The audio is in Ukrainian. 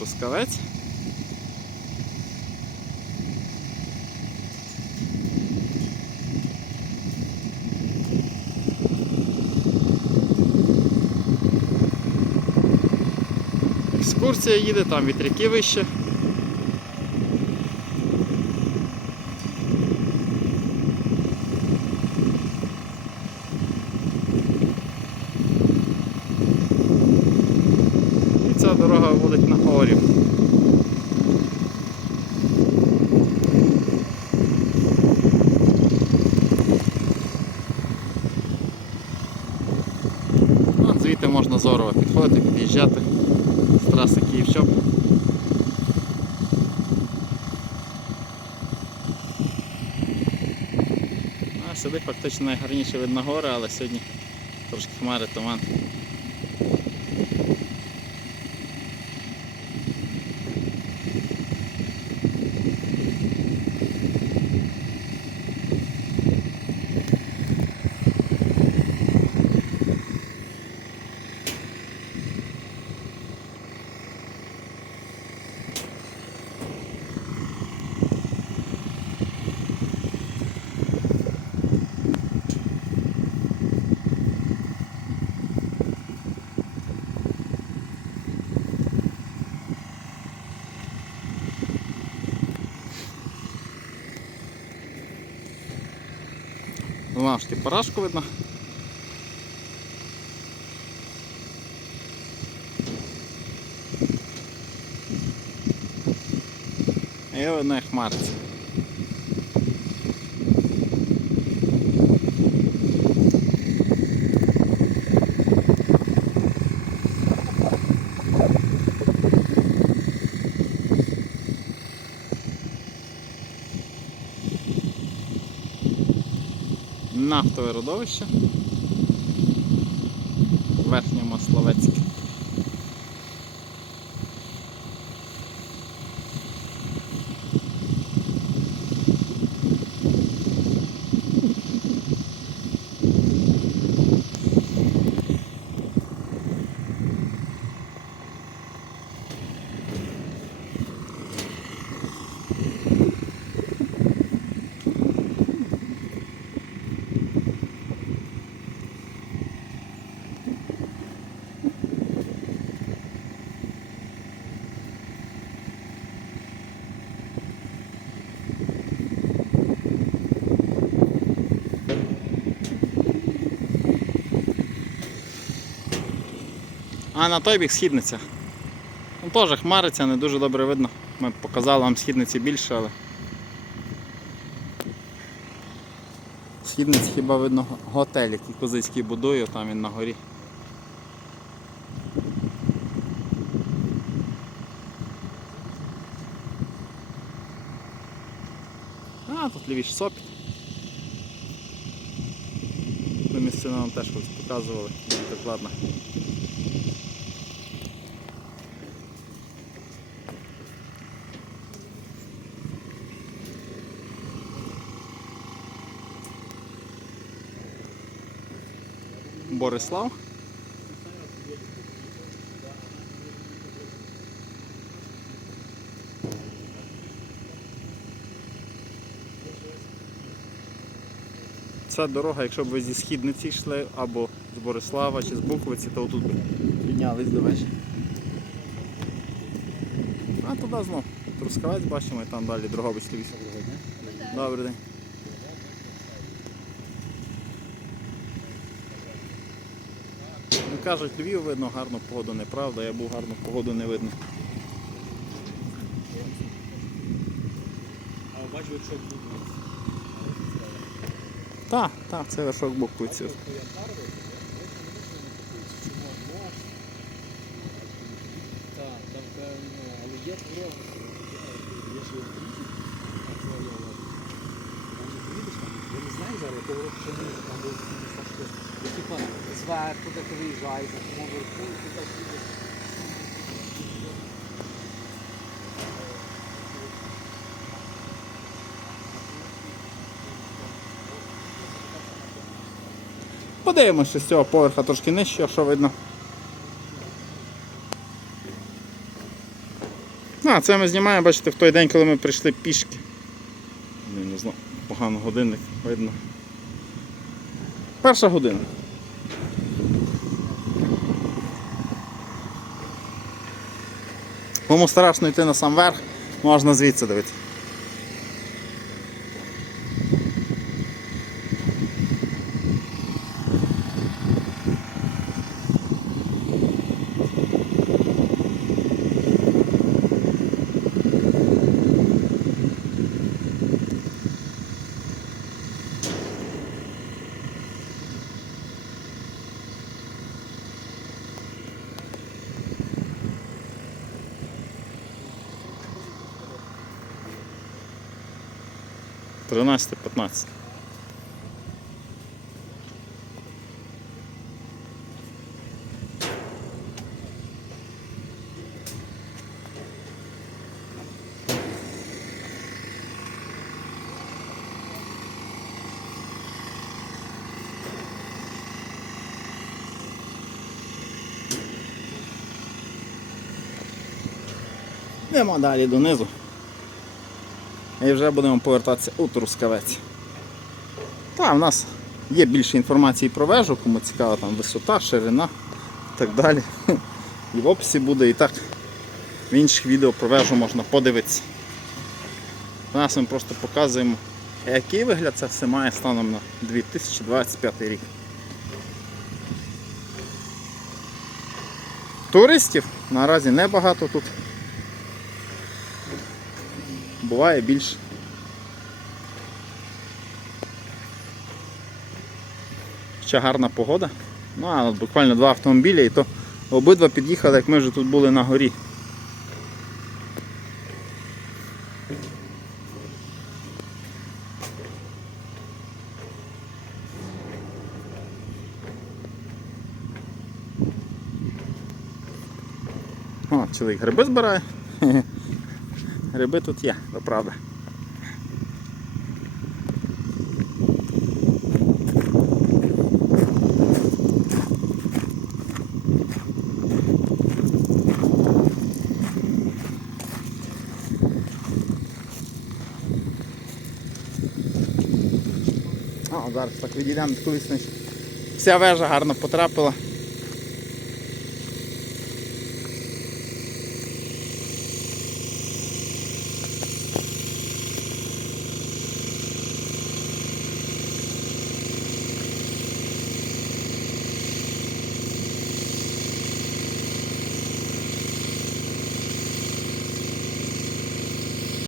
Трускавець. Екскурсія їде, там вітряки вище. Дорога вводить на Орів. Вон Звідти можна зорово підходити, під'їжджати з траси Київ-Чоп. Сюди фактично найгарніше видно гори, але сьогодні трошки хмари туман. Таки парашку видно. І видно як Нафтове родовище. Верхньомасловецьке. А на той бік східниця. Ну, теж хмариться, не дуже добре видно. Ми показали вам східниці більше, але. Східниці хіба видно готель, який козицький будує, там він на горі. А, тут лівіше сопіт. Ми місцина нам теж показували, докладно. Борислав. Ця дорога, якщо б ви зі східниці йшли або з Борислава чи з Буковиці, то тут би піднялись до вежі. А туди знов. Трускавець бачимо і там далі Дрогобицький ліс. Добрий день. Кажуть, Львів видно гарну погоду, неправда, я був гарну погоду не видно. А бачу, якщо. Так, так, це вершок ж я не знаю зараз, того не там був Сашко. Типа зверху, де ти виїжджаєш, на тому верху, і ти так їдеш. Подивимося з цього поверха трошки нижче, що видно. А, це ми знімаємо, бачите, в той день, коли ми прийшли пішки. Не знаю, погано годинник видно. Перша година. Кому страшно йти на сам верх, можна звідси дивитися. Тринадцяте, п'ятнадцяте. Йдемо далі донизу. І вже будемо повертатися у Трускавець. Та, в нас є більше інформації про вежу, кому цікава там висота, ширина і так далі. І в описі буде і так. В інших відео про вежу можна подивитися. Зараз ми просто показуємо, який вигляд це все має станом на 2025 рік. Туристів наразі небагато тут. Буває більше. Ще гарна погода. Ну, а буквально два автомобілі, і то обидва під'їхали, як ми вже тут були на горі. О, чоловік гриби збирає. Гриби тут є, то. О, зараз так відійдемо колись. Вся вежа гарно потрапила